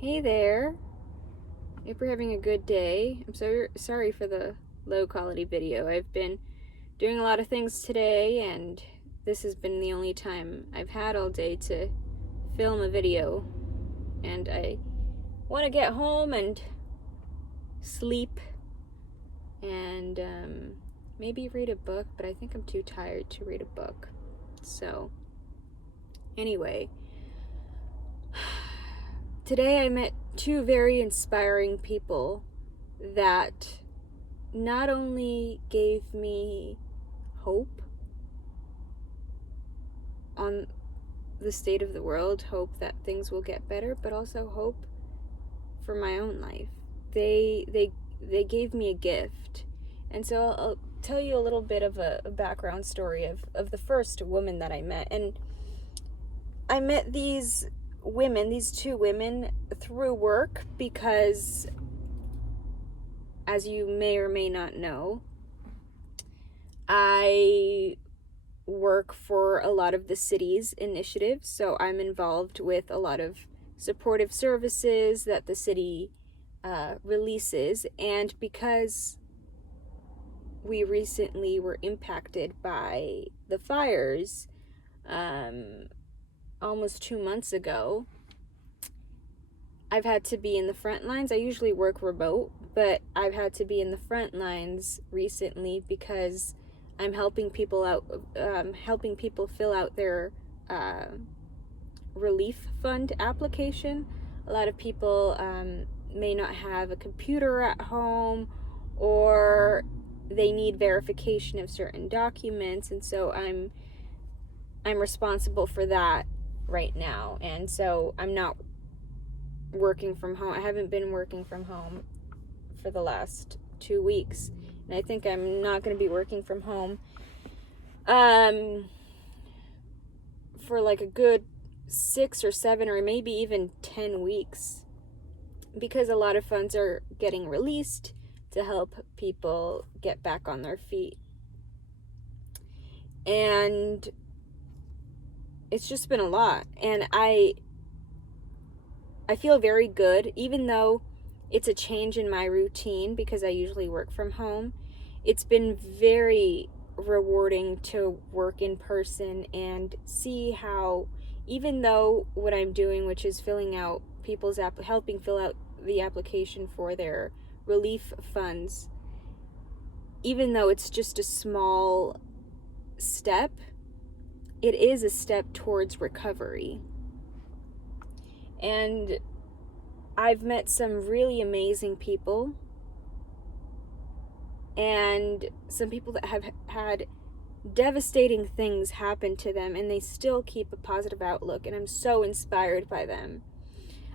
Hey there. Hope you're having a good day. I'm so sorry for the low quality video. I've been doing a lot of things today, and this has been the only time I've had all day to film a video. And I want to get home and sleep and maybe read a book, but I think I'm too tired to read a book. So, anyway, today I met two very inspiring people that not only gave me hope on the state of the world, hope that things will get better, but also hope for my own life. They gave me a gift. And so I'll tell you a little bit of a background story of the first woman that I met. And I met these two women, through work because, as you may or may not know, I work for a lot of the city's initiatives, so I'm involved with a lot of supportive services that the city releases. And because we recently were impacted by the fires almost 2 months ago, I've had to be in the front lines. I usually work remote, but I've had to be in the front lines recently because I'm helping people out, helping people fill out their relief fund application. A lot of people may not have a computer at home, or they need verification of certain documents, and so I'm responsible for that right now. And so I'm not working from home. I haven't been working from home for the last 2 weeks, and I think I'm not going to be working from home for like a good 6 or 7 or maybe even 10 weeks, because a lot of funds are getting released to help people get back on their feet. And it's just been a lot, and I feel very good, even though it's a change in my routine because I usually work from home. It's been very rewarding to work in person and see how, even though what I'm doing, which is filling out helping fill out the application for their relief funds, even though it's just a small step, it is a step towards recovery. And I've met some really amazing people, and some people that have had devastating things happen to them, and they still keep a positive outlook, and I'm so inspired by them.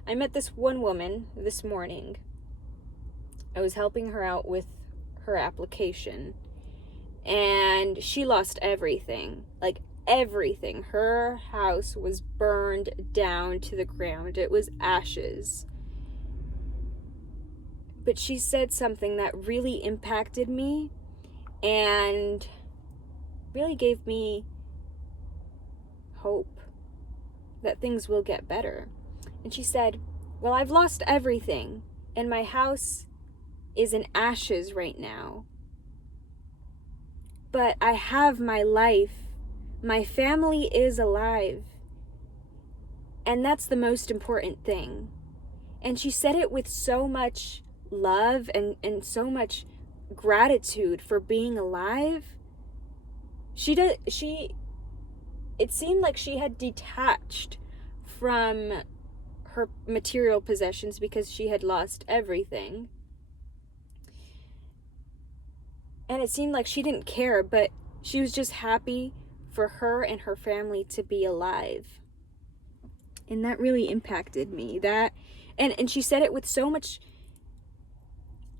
I met this one woman this morning. I was helping her out with her application, and she lost everything. Like, everything. Her house was burned down to the ground. It was ashes. But she said something that really impacted me and really gave me hope that things will get better. And she said, "Well, I've lost everything, and my house is in ashes right now. But I have my life. My family is alive. And that's the most important thing." And she said it with so much love and so much gratitude for being alive. It seemed like she had detached from her material possessions because she had lost everything. And it seemed like she didn't care, but she was just happy for her and her family to be alive. And that really impacted me. And she said it with so much,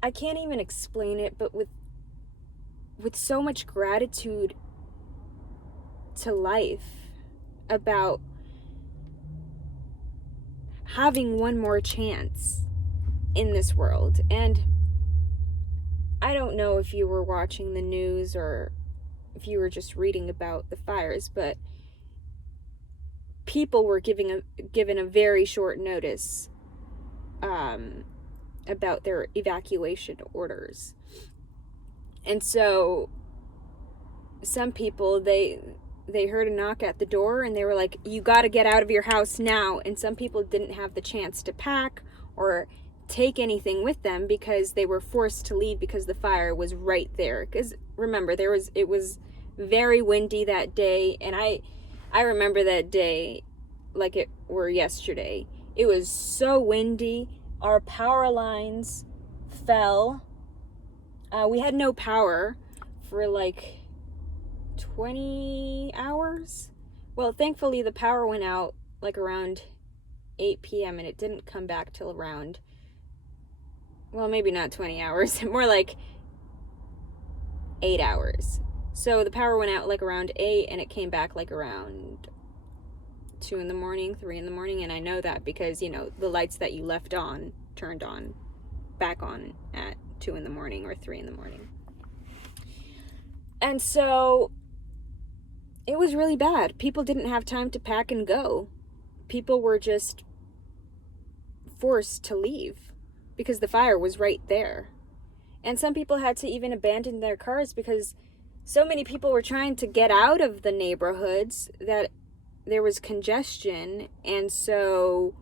I can't even explain it, but with so much gratitude to life about having one more chance in this world. And I don't know if you were watching the news or if you were just reading about the fires, but people were given a very short notice about their evacuation orders. And so some people, they heard a knock at the door and they were like, you got to get out of your house now. And some people didn't have the chance to pack or take anything with them because they were forced to leave because the fire was right there. Because remember, it was very windy that day, and I remember that day like it were yesterday. It was so windy. Our power lines fell. We had no power for like 20 hours. Well, thankfully the power went out like around 8 p.m. and it didn't come back till around, well, maybe not 20 hours, more like 8 hours. So the power went out like around 8 and it came back like around 2 in the morning, 3 in the morning. And I know that because, you know, the lights that you left on turned on back on at 2 in the morning or 3 in the morning. And so it was really bad. People didn't have time to pack and go. People were just forced to leave because the fire was right there. And some people had to even abandon their cars because so many people were trying to get out of the neighborhoods that there was congestion, and so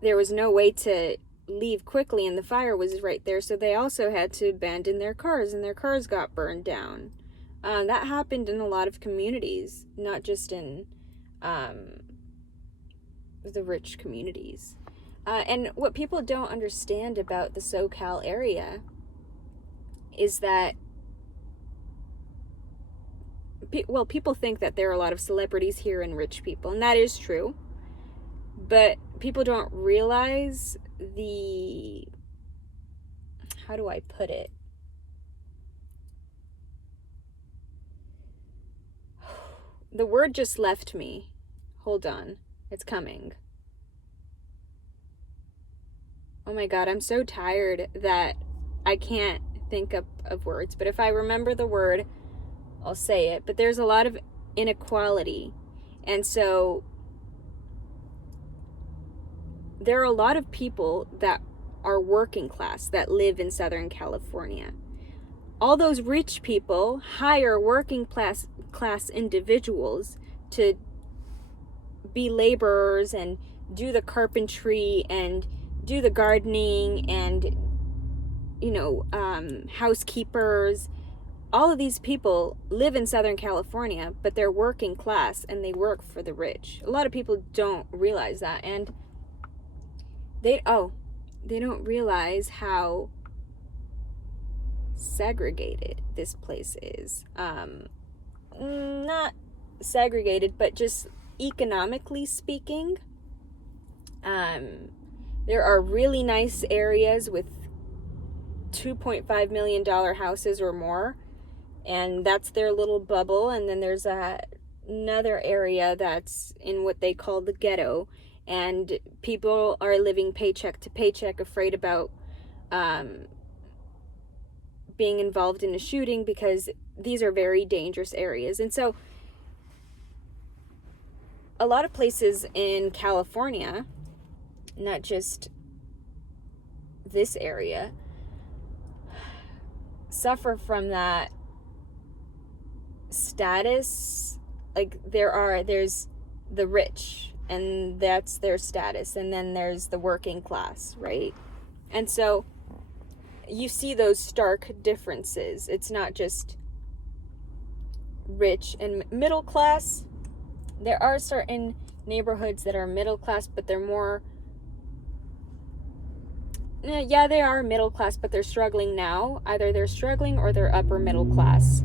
there was no way to leave quickly, and the fire was right there, so they also had to abandon their cars, and their cars got burned down. That happened in a lot of communities, not just in the rich communities. And what people don't understand about the SoCal area is that, well, people think that there are a lot of celebrities here and rich people, and that is true. But people don't realize the, how do I put it? The word just left me. Hold on. It's coming. Oh my God, I'm so tired that I can't think of words. But if I remember the word, I'll say it. But there's a lot of inequality. And so there are a lot of people that are working class that live in Southern California. All those rich people hire working class individuals to be laborers and do the carpentry and do the gardening and, you know, housekeepers. All of these people live in Southern California, but they're working class and they work for the rich. A lot of people don't realize that, and they don't realize how segregated this place is. Not segregated, but just economically speaking. There are really nice areas with $2.5 million houses or more, and that's their little bubble. And then there's another area that's in what they call the ghetto, and people are living paycheck to paycheck, afraid about being involved in a shooting because these are very dangerous areas. And so a lot of places in California, not just this area, suffer from that status. Like there's the rich, and that's their status, and then there's the working class, right? And so you see those stark differences. It's not just rich and middle class. There are certain neighborhoods that are middle class, but they're more, yeah, they are middle class, but they're struggling now. Either they're struggling or they're upper middle class.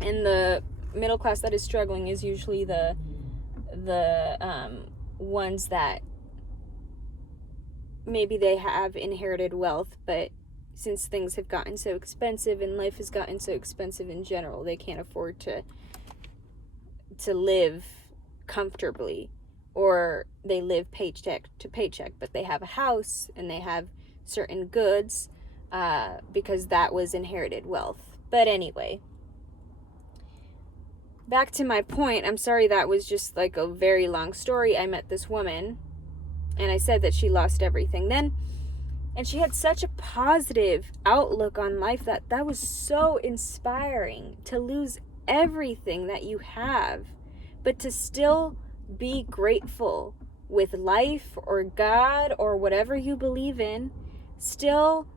And the middle class that is struggling is usually the ones that maybe they have inherited wealth, but since things have gotten so expensive and life has gotten so expensive in general, they can't afford to live comfortably, or they live paycheck to paycheck, but they have a house and they have certain goods because that was inherited wealth. But anyway, back to my point. I'm sorry, that was just like a very long story. I met this woman and I said that she lost everything. Then And she had such a positive outlook on life that was so inspiring, to lose everything that you have, but to still be grateful with life or God or whatever you believe in, still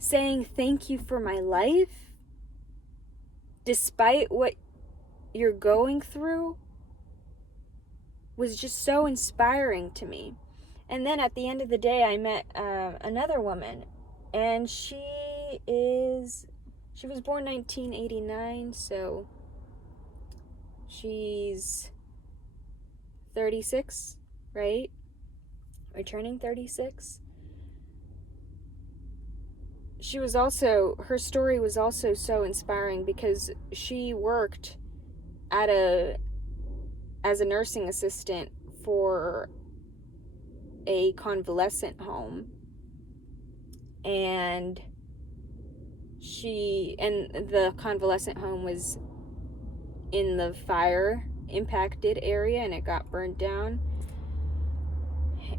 saying thank you for my life despite what you're going through, was just so inspiring to me. And then at the end of the day, I met another woman, and she was born 1989, so she's 36, right? Returning 36. Her story was also so inspiring because she worked as a nursing assistant for a convalescent home, and the convalescent home was in the fire impacted area, and it got burned down.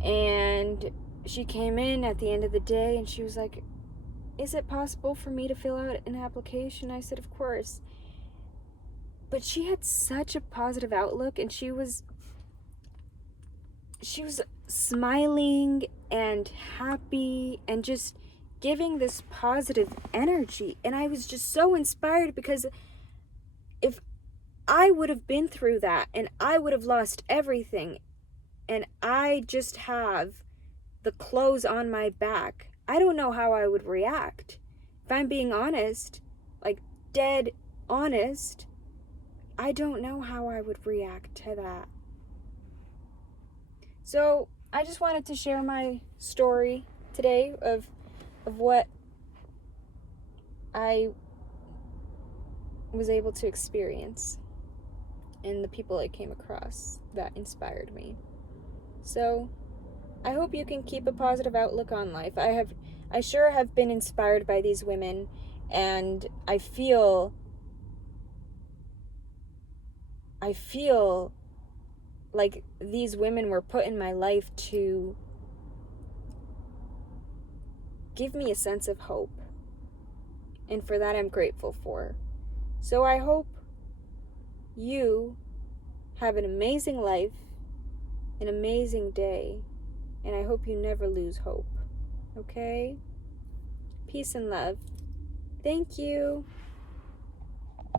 And she came in at the end of the day, and she was like, "Is it possible for me to fill out an application?" I said, "Of course." But she had such a positive outlook, and she was smiling and happy and just giving this positive energy. And I was just so inspired, because if I would have been through that and I would have lost everything and I just have the clothes on my back, I don't know how I would react. If I'm being honest, like dead honest, I don't know how I would react to that. So I just wanted to share my story today of what I was able to experience and the people I came across that inspired me. So I hope you can keep a positive outlook on life. I sure have been inspired by these women, and I feel like these women were put in my life to give me a sense of hope. And for that, I'm grateful for. So I hope you have an amazing life, an amazing day, and I hope you never lose hope. Okay? Peace and love. Thank you.